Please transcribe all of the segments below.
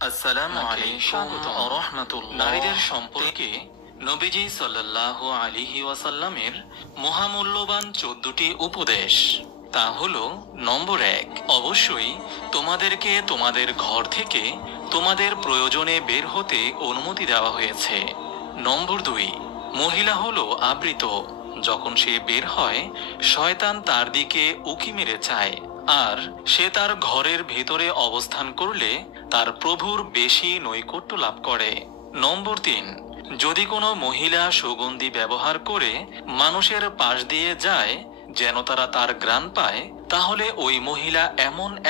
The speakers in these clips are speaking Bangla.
আসসালামু আলাইকুম ওয়া রাহমাতুল্লাহ। নারীদের সম্পর্কে নবীজি সাল্লাল্লাহু আলাইহি ওয়াসাল্লামের মহামূল্যবান 14টি উপদেশ। তা হলো, নম্বর 1, অবশ্যই তোমাদেরকে তোমাদের ঘর থেকে তোমাদের প্রয়োজনে বের হতে অনুমতি দেওয়া হয়েছে। নম্বর 2, মহিলা হলো আবৃত। যখন সে বের হয়, শয়তান তার দিকে উকি মেরে চায়, আর সে তার ঘরের ভেতরে অবস্থান করলে তার প্রভুর বেশি নৈকট্য লাভ করে। নম্বর 3, যদি কোনো মহিলা সুগন্ধি ব্যবহার করে মানুষের পাশ দিয়ে যায় যেন তারা তার ঘ্রাণ পায়, তাহলে ওই মহিলা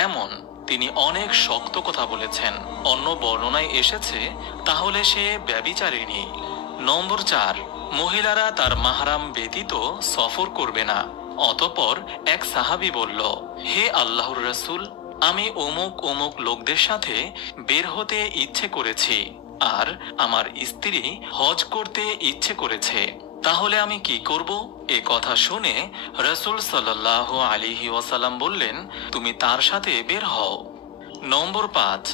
এমন তিনি অনেক শক্ত কথা বলেছেন। অন্য বর্ণনায় এসেছে তাহলে সে ব্যভিচারিণী। নম্বর 4, মহিলারা তার মাহরাম ব্যতীত সফর করবে না। অতঃপর এক সাহাবী বলল, হে আল্লাহর রাসূল, আমি অমুক অমুক লোকদের সাথে বের হতে ইচ্ছে করেছি, আর আমার স্ত্রী হজ করতে ইচ্ছে করেছে, তাহলে আমি কি করব? এ কথা শুনে রাসূল সাল্লাল্লাহু আলাইহি ওয়াসাল্লাম বললেন, তুমি তার সাথে বের হও। নম্বর 5,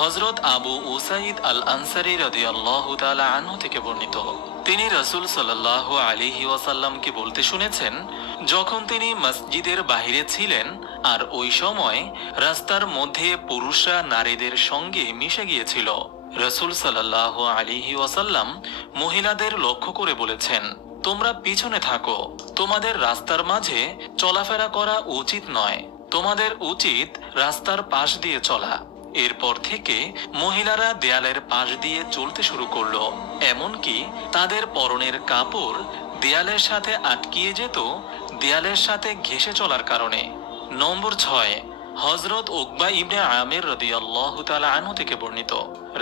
হযরত আবু উসাইদ আল আনসারী রাদিয়াল্লাহু তাআলা আনহু থেকে বর্ণিত, তিনি রাসূল সাল্লাল্লাহু আলাইহি ওয়াসাল্লামকে বলতে শুনেছেন, যখন তিনি মসজিদের বাহিরে ছিলেন আর ওই সময় রাস্তার মধ্যে পুরুষরা নারীদের সঙ্গে মিশে গিয়েছিল, রাসূল সাল্লাল্লাহু আলাইহি ওয়াসাল্লাম মহিলাদের লক্ষ্য করে বলেছেন, তোমরা পিছনে থাকো, তোমাদের রাস্তার মাঝে চলাফেরা করা উচিত নয়, তোমাদের উচিত রাস্তার পাশ দিয়ে চলা। এরপর থেকে মহিলারা দেয়ালের পাশ দিয়ে চলতে শুরু করলো, এমনকি তাদের পরনের কাপড় দেয়ালের সাথে আটকিয়ে যেত দেয়ালের সাথে ঘেঁষে চলার কারণে। নম্বর 6, হযরত উকবা ইবনে আমির রাদিয়াল্লাহু তাআলা আনহু থেকে বর্ণিত,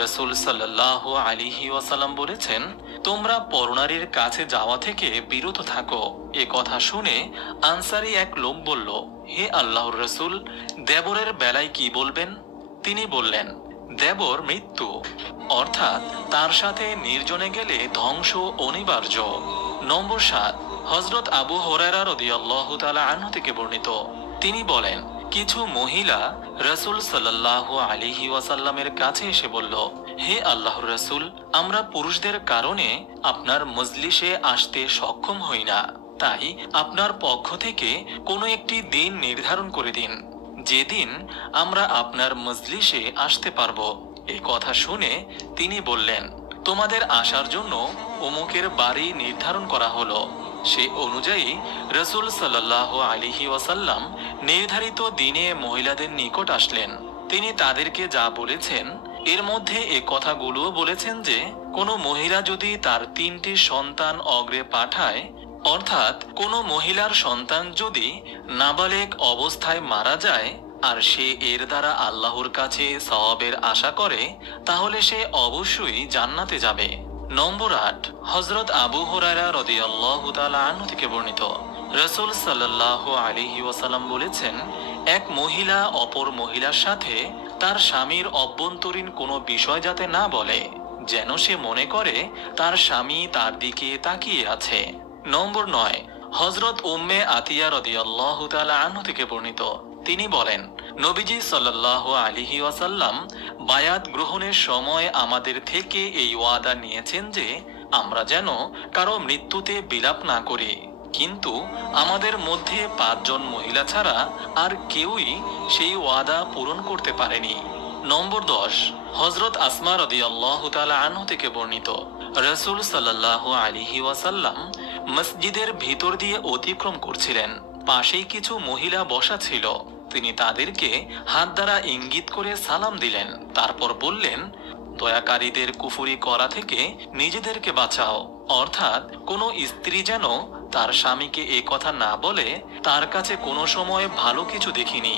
রাসূল সাল্লাল্লাহু আলাইহি ওয়াসাল্লাম বলেছেন, তোমরা পরনারীর কাছে যাওয়া থেকে বিরত থাকো। এ কথা শুনে আনসারী এক লোক বলল, হে আল্লাহর রাসূল, দেবরের বেলায় কি বলবেন? তিনি বললেন, দেবর মৃত্যু, অর্থাৎ তার সাথে নির্জনে গেলে ধ্বংস অনিবার্য। নম্বর 7, হযরত আবু হুরায়রা রাদিয়াল্লাহু তাআলা আনহু থেকে বর্ণিত, তিনি বলেন, কিছু মহিলা রাসূল সাল্লাল্লাহু আলাইহি ওয়াসাল্লামের কাছে এসে বলল, হে আল্লাহর রাসূল, আমরা পুরুষদের কারণে আপনার মজলিসে আসতে সক্ষম হই না, তাই আপনার পক্ষ থেকে কোনো একটি দিন নির্ধারণ করে দিন যেদিন আমরা আপনার মজলিসে আসতে পারবো। এই কথা শুনে তিনি বললেন, তোমাদের আসার জন্য অমুকের বাড়ি নির্ধারণ করা হলো। সে অনুযায়ী রাসূল সাল্লাল্লাহু আলাইহি ওয়াসাল্লাম নির্ধারিত দিনে মহিলাদের নিকট আসলেন। তিনি তাদেরকে যা বলেছেন এর মধ্যে এ কথাগুলো বলেছেন যে, কোনো মহিলা যদি তার 3টি সন্তান অগ্রে পাঠায়, অর্থাৎ কোনো মহিলার সন্তান যদি নাবালেগ অবস্থায় মারা যায় আর সে এর দ্বারা আল্লাহর কাছে সওয়াবের আশা করে, তাহলে সে অবশ্যই জান্নাতে যাবে। নম্বর 8, হযরত আবু হুরায়রা রাদিয়াল্লাহু তাআলা আনহু থেকে বর্ণিত, রাসূল সাল্লাল্লাহু আলাইহি ওয়াসাল্লাম বলেছেন, এক মহিলা অপর মহিলার সাথে তার স্বামীর অভ্যন্তরীণ কোনো বিষয় যাতে না বলে, যেন সে মনে করে তার স্বামী তার দিকে তাকিয়ে আছে। নম্বর 9, হযরত উম্মে আতিয়া রাদিয়াল্লাহু তাআলা আনহু থেকে বর্ণিত, তিনি বলেন, নবীজি সাল্লাল্লাহু আলাইহি ওয়াসাল্লাম বায়াত গ্রহণের সময় আমাদের থেকে এই ওয়াদা নিয়েছেন যে আমরা যেন কারো মৃত্যুতে বিলাপ না করি, কিন্তু আমাদের মধ্যে 5 জন মহিলা ছাড়া আর কেউই সেই ওয়াদা পূরণ করতে পারেনি। নম্বর 10, হযরত আসমা রাদিয়াল্লাহু তাআলা আনহা থেকে বর্ণিত, রাসূল সাল্লাল্লাহু আলাইহি ওয়াসাল্লাম মসজিদের ভিতর দিয়ে অতিক্রম করছিলেন, পাশেই কিছু মহিলা বসা ছিল, তিনি তাদেরকে হাত দ্বারা ইঙ্গিত করে সালাম দিলেন, তারপর বললেন, দয়াকারীদের কুফরি করা থেকে নিজেদেরকে বাঁচাও, অর্থাৎ কোনো স্ত্রী যেন তার স্বামীকে এ কথা না বলে, তার কাছে কোনো সময় ভালো কিছু দেখিনি।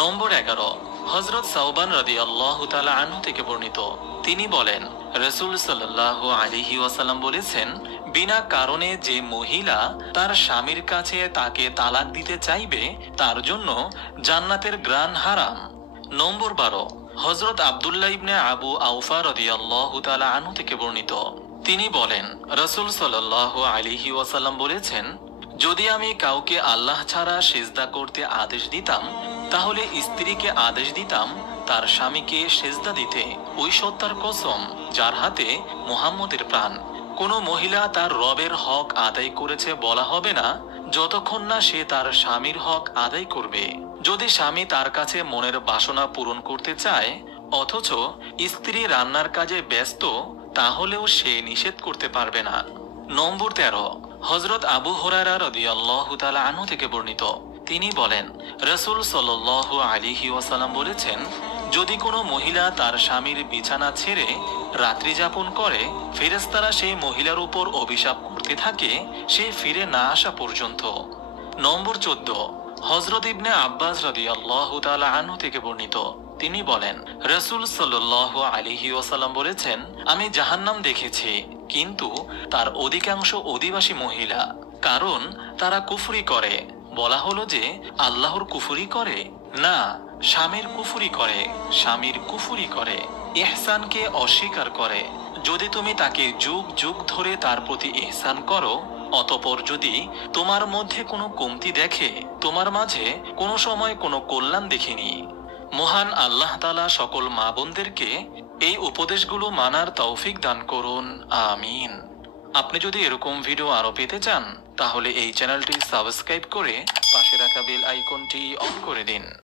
নম্বর 11, হযরত সাওবান রাদিয়াল্লাহু তাআলা আনহু থেকে বর্ণিত, তিনি বলেন, রাসূল সাল্লাল্লাহু আলাইহি ওয়াসাল্লাম বলেছেন, বিনা কারণে যে মহিলা তার স্বামীর কাছে তাকে তালাক দিতে চাইবে তার জন্য জান্নাতের ঘ্রাণ হারাম। নম্বর 12, হযরত আব্দুল্লাহ ইবনে আবু আওফা রাদিয়াল্লাহু তাআলা আনহু থেকে বর্ণিত, তিনি বলেন, রাসূল সাল্লাল্লাহু আলাইহি ওয়াসাল্লাম বলেছেন, যদি আমি কাউকে আল্লাহ ছাড়া সিজদা করতে আদেশ দিতাম, তাহলে স্ত্রীকে আদেশ দিতাম তার স্বামীকে সেজদা দিতে ওই সত্তার কসম যার হাতে মুহাম্মদের প্রাণ। কোনো মহিলা তার রবের হক আদায় করেছে বলা হবে না যতক্ষণ না সে তার স্বামীর হক আদায় করবে। যদি স্বামী তার কাছে মনের বাসনা পূরণ করতে চায় অথচ স্ত্রী রান্নার কাজে ব্যস্ত, তাহলেও সে নিষেধ করতে পারবে না। নম্বর 13, হযরত আবু হুরায়রা রাদিয়াল্লাহু তাআলা আনহু থেকে বর্ণিত, তিনি বলেন, রাসূল সাল্লাল্লাহু আলাইহি ওয়াসাল্লাম বলেছেন, যদি কোনো মহিলা তার স্বামীর বিছানা ছেড়ে রাত্রি যাপন করে, ফেরেশতারা সেই মহিলার উপর অভিশাপ করতে থাকে সে ফিরে না আসা পর্যন্ত। নম্বর 14, হযরত ইবনে আব্বাস রাদিয়াল্লাহু তাআলা আনহু থেকে বর্ণিত, তিনি বলেন, রাসূল সাল্লাল্লাহু আলাইহি ওয়াসাল্লাম বলেছেন, আমি জাহান্নাম দেখেছি, কিন্তু তার অধিকাংশ অধিবাসী মহিলা, কারণ তারা কুফরি করে। বলা হলো যে আল্লাহর কুফরি করে? না, স্বামীর কুফরি করে, স্বামীর কুফরি করে, ইহসানকে অস্বীকার করে। যদি তুমি তাকে যুগ যুগ ধরে তার প্রতি ইহসান করো, অতঃপর যদি তোমার মধ্যে কোনো কমতি দেখে, তোমার মাঝে কোনো সময় কোনো কল্যাণ দেখেনি। মহান আল্লাহ তাআলা সকল মা বোনদেরকে এই উপদেশগুলো মানার তৌফিক দান করুন, আমিন। আপনি যদি এরকম ভিডিও আরো পেতে চান তাহলে এই চ্যানেলটি সাবস্ক্রাইব করে পাশে রাখা বেল আইকনটি অন করে দিন।